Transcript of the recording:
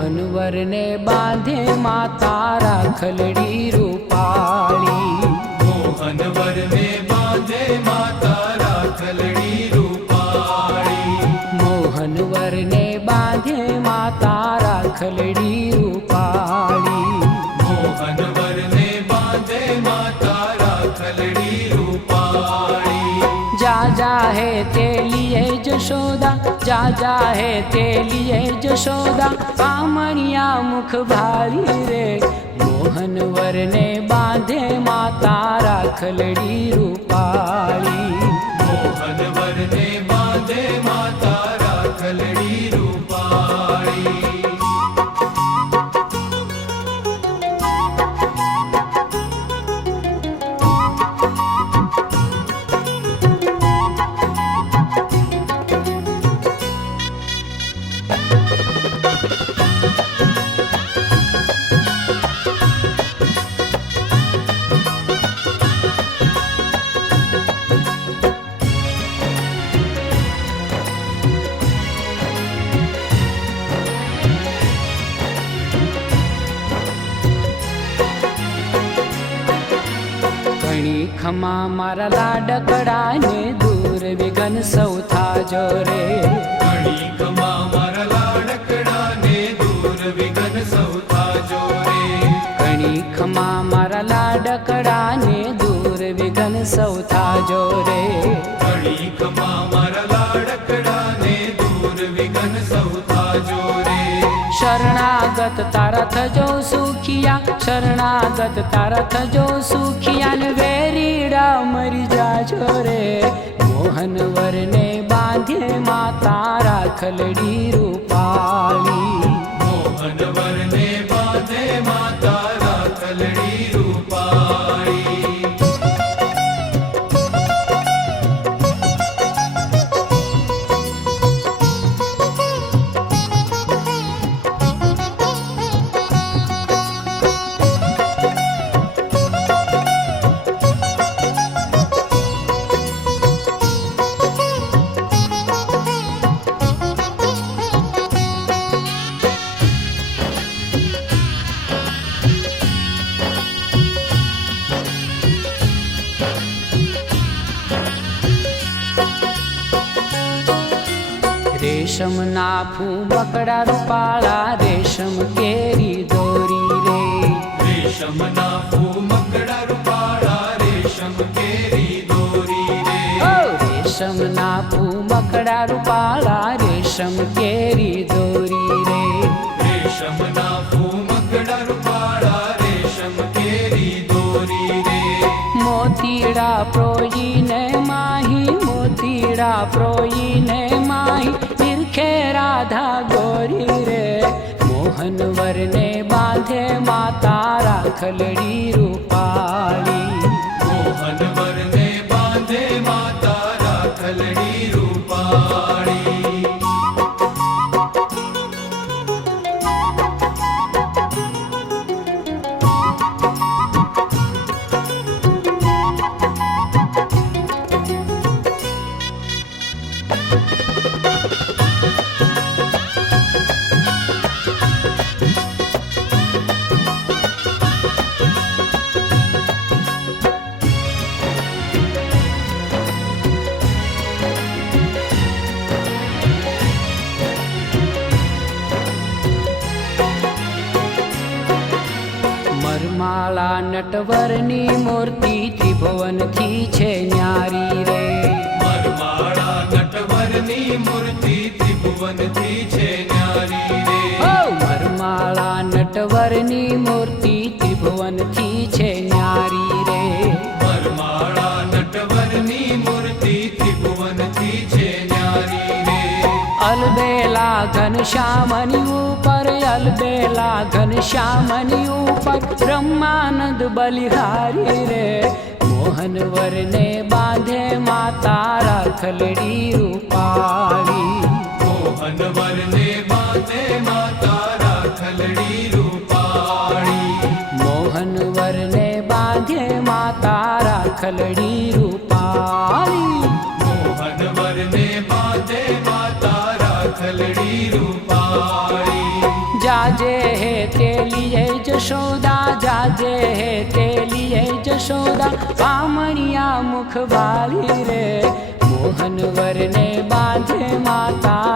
मोहनवर ने बांधे माता राखलड़ी रूपाली। मोहनवर ने बांधे माता राखलड़ी रूपाली। मोहनवर ने बांधे माता राखलड़ी रूपाली। मोहनवर ने बांधे माता राखलड़ी रूपाली। जा जा है ते लिए जशोदा, जा जा है ते लिए जशोदा, आमणिया मुख भारी रे। मोहनवर ने बांधे माता राखलड़ी रूपाली। मोहनवर ने बांधे माता राखलड़ी रूपाली। खमा मारा लाडकड़ा ने दूर विघन सौथा जोरे। घणी खमा मारा लाडकड़ा ने दूर विघन सौथा जोरे। घणी खमा मारा लाडकड़ा ने दूर विघन सौथा जोरे। घणी खमा मारा लाडकड़ा ने दूर विघन सौथा जोरे। शरणागत तारा थजो सुखिया, शरणागत तारा थजो सुखिया ने वेरीड़ा मरी जाजो रे। मोहनवर ने बांधे माता राखलड़ी रूपाली। मोहनवर ने बांधे माता राखलड़ी रूपाली। रेशम नाफू बकड़ा रूपाला, रेशम केरी दोरी रे। रेशम नाफू मकड़ा रूपाला, रेशम केरी दोरी रे। रेशम नाफू मकड़ा रूपाला, रेशम केरी दोरी रे। रेशम नाफू मकड़ा रूपाला, रेशम केरी दोरी रे। मोतीड़ा प्रोई ने माही, मोतीड़ा प्रोई ने माही, निरखे राधा गोरी रे। मोहनवर ने बांधे माता राखलड़ी रूपाली। मोहनवर ने बांधे माता राखलड़ी रूपाली। मरमाला नटवरनी मूर्ति त्रिभुवन थी छे न्यारी रे। मरमाला नटवरनी मूर्ति त्रिभुवन थी छे न्यारी रे। मरमाला नटवरनी मूर्ति त्रिभुवन थी छे न्यारी रे। मरमाला नटवरनी मूर्ति त्रिभुवन थी छे न्यारी रे। अलबेला घनश्यामनी ऊपर, अलबेला घनश्यामनी ऊपर, ब्रह्मानंद बलिहारी रे। मोहनवर ने बांधे माता राखलड़ी रूपाली। मोहनवर ने बांधे माता राखलड़ी रूपाली। मोहनवर ने बांधे माता राखलड़ी रूपाली। मोहनवर ने बांधे माता राखलड़ी रूपाली। जा राजे है ते लिए जशोदा पामणिया मुख बाली रे मोहन वर ने बांधे माता